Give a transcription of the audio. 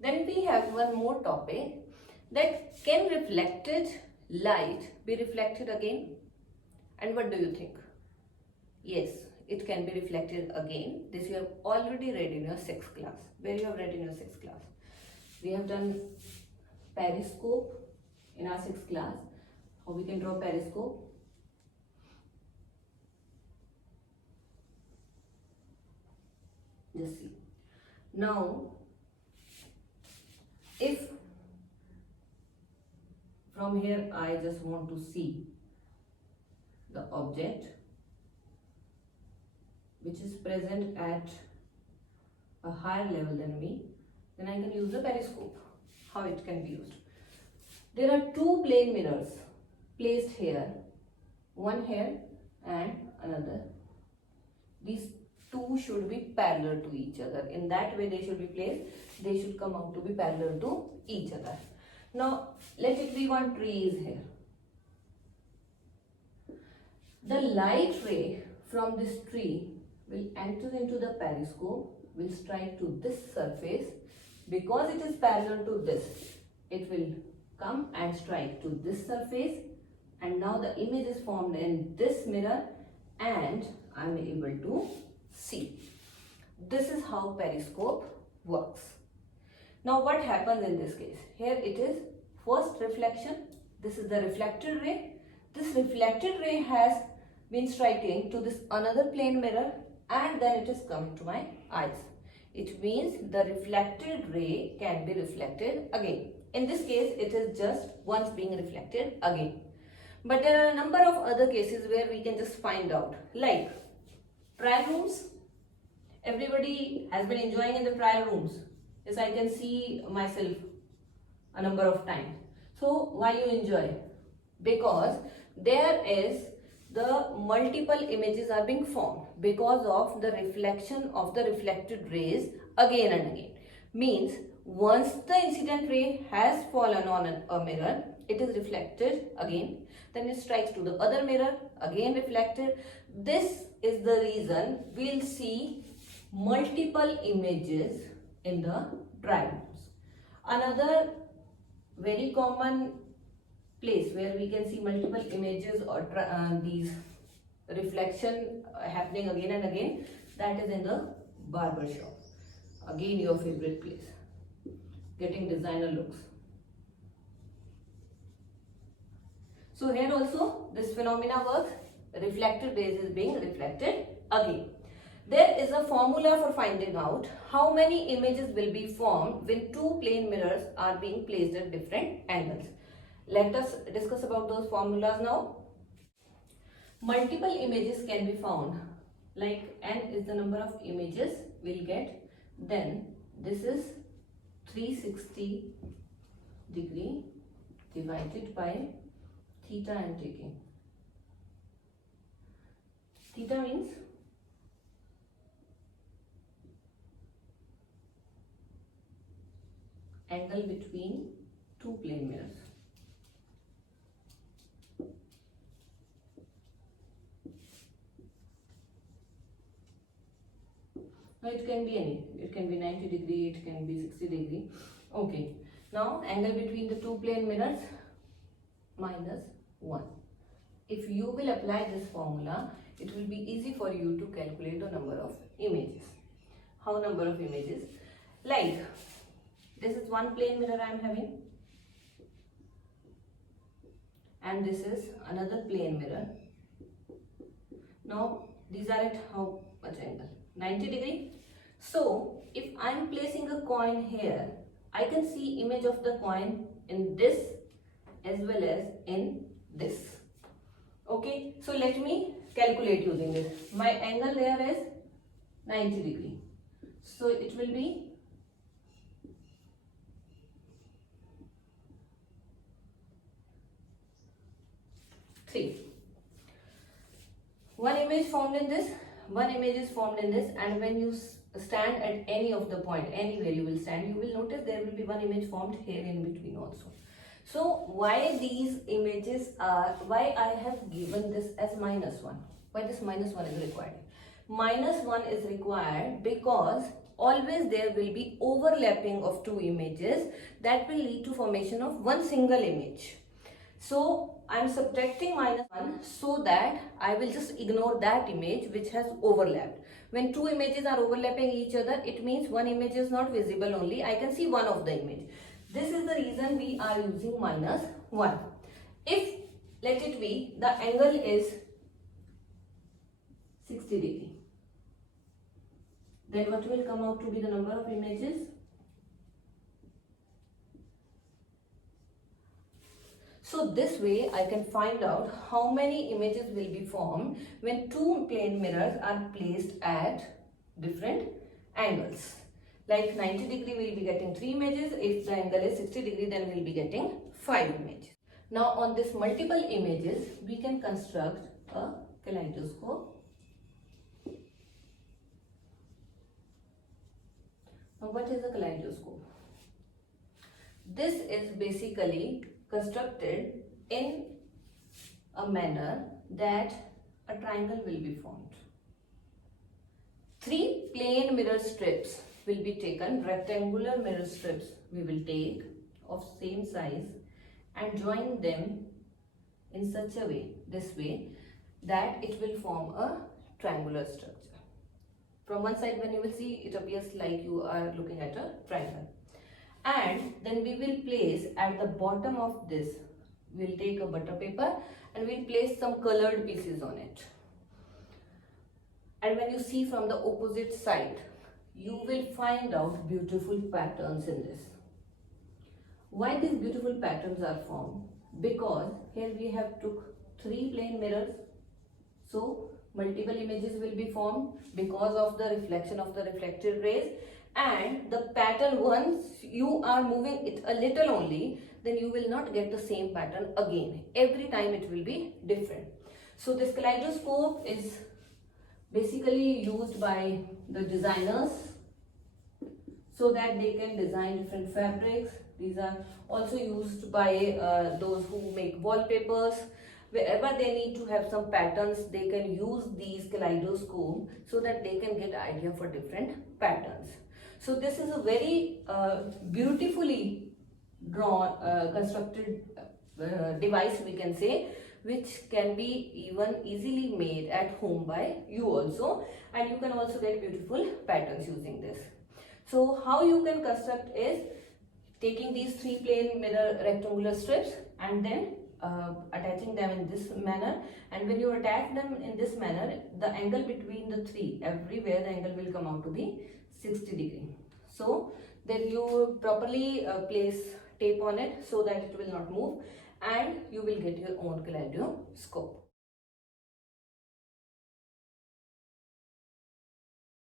Then we have one more topic, that can reflected light be reflected again? And what do you think? Yes, it can be reflected again. This you have already read in your 6th class. Where you have read in your 6th class? We have done periscope in our 6th class. How we can draw periscope? Just see. Now, if from here I just want to see the object which is present at a higher level than me, then I can use the periscope. How it can be used? There are two plane mirrors placed here, one here and another. These two should be parallel to each other. In that way they should be placed. They should come out to be parallel to each other. Now let it be one tree is here. The light ray from this tree will enter into the periscope, will strike to this surface. Because it is parallel to this, it will come and strike to this surface, and now the image is formed in this mirror and I am able to see. This is how periscope works. Now what happens in this case? Here it is first reflection. This is the reflected ray. This reflected ray has been striking to this another plane mirror, and then it is coming to my eyes. It means the reflected ray can be reflected again. In this case, it is just once being reflected again. But there are a number of other cases where we can just find out, like trial rooms. Everybody has been enjoying in the trial rooms. Yes, I can see myself a number of times. So why you enjoy? Because there is the multiple images are being formed because of the reflection of the reflected rays again and again. Means once the incident ray has fallen on a mirror, it is reflected again, then it strikes to the other mirror, again reflected. This is the reason we'll see multiple images in the trial rooms. Another very common place where we can see multiple images or these reflection happening again and again, that is in the barber shop. Again your favorite place, getting designer looks. So here also this phenomena works. Reflected rays is being reflected again. There is a formula for finding out how many images will be formed when two plane mirrors are being placed at different angles. Let us discuss about those formulas now. Multiple images can be found, like n is the number of images we'll get. Then this is 360 degree divided by theta I am taking. Theta means angle between two plane mirrors. Now it can be any, it can be 90 degree, it can be 60 degree. Okay, now angle between the two plane mirrors minus 1. If you will apply this formula, it will be easy for you to calculate the number of images. How number of images? Like this is one plane mirror I am having, and this is another plane mirror. Now these are at how much angle? 90 degree. So if I am placing a coin here, I can see image of the coin in this as well as in this. Okay, so let me calculate using this. My angle there is 90 degree. So it will be 3. One image formed in this, one image is formed in this, and when you stand at any of the point, anywhere you will stand, you will notice there will be one image formed here in between also. So why these images are, why I have given this as -1? Why this -1 is required? -1 is required because always there will be overlapping of two images that will lead to formation of one single image. So I am subtracting -1 so that I will just ignore that image which has overlapped. When two images are overlapping each other, it means one image is not visible only. I can see one of the image. This is the reason we are using -1. If, let it be, the angle is 60 degree, then what will come out to be the number of images? So this way I can find out how many images will be formed when two plane mirrors are placed at different angles. Like 90 degree we will be getting 3 images. If the angle is 60 degree, then we will be getting 5 images. Now on this multiple images, we can construct a kaleidoscope. Now what is a kaleidoscope? This is basically constructed in a manner that a triangle will be formed. 3 plain mirror strips will be taken, rectangular mirror strips we will take of same size and join them in such a way, this way, that it will form a triangular structure. From one side when you will see, it appears like you are looking at a triangle. And then we will place at the bottom of this, we'll take a butter paper and we'll place some colored pieces on it. And when you see from the opposite side, you will find out beautiful patterns in this. Why these beautiful patterns are formed? Because here we have took 3 plane mirrors, so multiple images will be formed because of the reflection of the reflected rays. And the pattern, once you are moving it a little only, then you will not get the same pattern again. Every time it will be different. So this kaleidoscope is basically used by the designers so that they can design different fabrics. These are also used by those who make wallpapers. Wherever they need to have some patterns, they can use these kaleidoscope so that they can get idea for different patterns. So this is a very beautifully drawn, constructed device, we can say, which can be even easily made at home by you also, and you can also get beautiful patterns using this. So how you can construct is taking these 3 plain mirror rectangular strips and then attaching them in this manner, and when you attach them in this manner, the angle between the 3, everywhere the angle will come out to be 60 degree. So then you properly place tape on it so that it will not move, and you will get your own kaleidoscope.